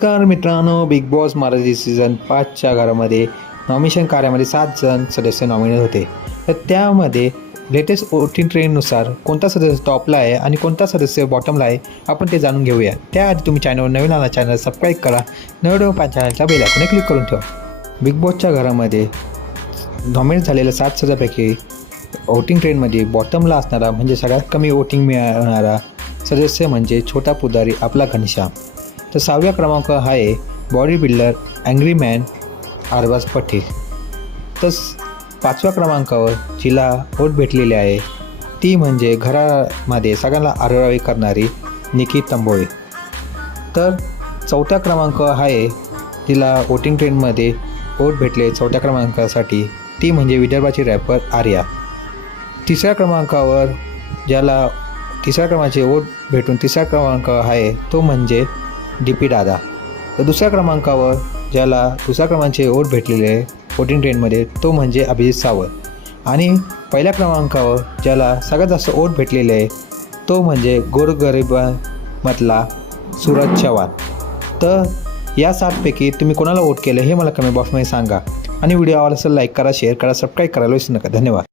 नमस्कार मित्रांनो, big boss Marathi season 5च्या घरामध्ये नॉमिनेशन कार्यामध्ये 7 जण सदस्य नॉमिनेट होते. तर त्यामध्ये लेटेस्ट वोटिंग ट्रेंडनुसार कोणता सदस्य टॉपला आहे आणि कोणता सदस्य बॉटमला आहे आपण ते जाणून घेऊया. त्याआधी तुम्ही चॅनलवर नवीन आला चॅनल सबस्क्राईब करा, नवीन चॅनलच्या बेल आयकॉन क्लिक करून ठेवा. बिग बॉसच्या घरामध्ये नॉमिनेट झालेल्या 7 सदस्यापैकी वोटिंग ट्रेंडमध्ये बॉटमला असणारा म्हणजे सगळ्यात कमी वोटिंग मिळणारा सदस्य म्हणजे छोटा पुजारी आपला घनश्याम. तर 6व्या क्रमांक आहे body builder angry man Arbaz Patel. तर 5व्या क्रमांकावर जिला वोट भेटलेली आहे ती म्हणजे घरामध्ये सगळ्यांना आरोरावी करणारी निकी तंबोळे. तर 4थ्या क्रमांक आहे तिला वोटिंग ट्रेंडमध्ये वोट भेटले 4थ्या क्रमांकासाठी ती म्हणजे विदर्भाची रॅपर आर्या. 3ऱ्या क्रमांकावर ज्याला 3ऱ्या क्रमांकाचे वोट भेटून 3रा क्रमांक आहे तो म्हणजे DP दादा. तर 2ऱ्या क्रमांकावर ज्याला 2ऱ्या क्रमांकाचे वोट भेटलेले आहे वोटिंग ट्रेंडमध्ये तो म्हणजे अभिजित सावंत. आणि 1ल्या क्रमांकावर ज्याला सगळ्यात जास्त वोट भेटलेले आहे तो म्हणजे गोरगरिबामधला सूरज चव्हाण. तर या 7पैकी तुम्ही कोणाला वोट केलं हे मला कमेंट बॉक्समध्ये सांगा आणि व्हिडिओ आवडला असेल लाईक करा, शेअर करा, सबस्क्राईब करायला विसरू नका. धन्यवाद.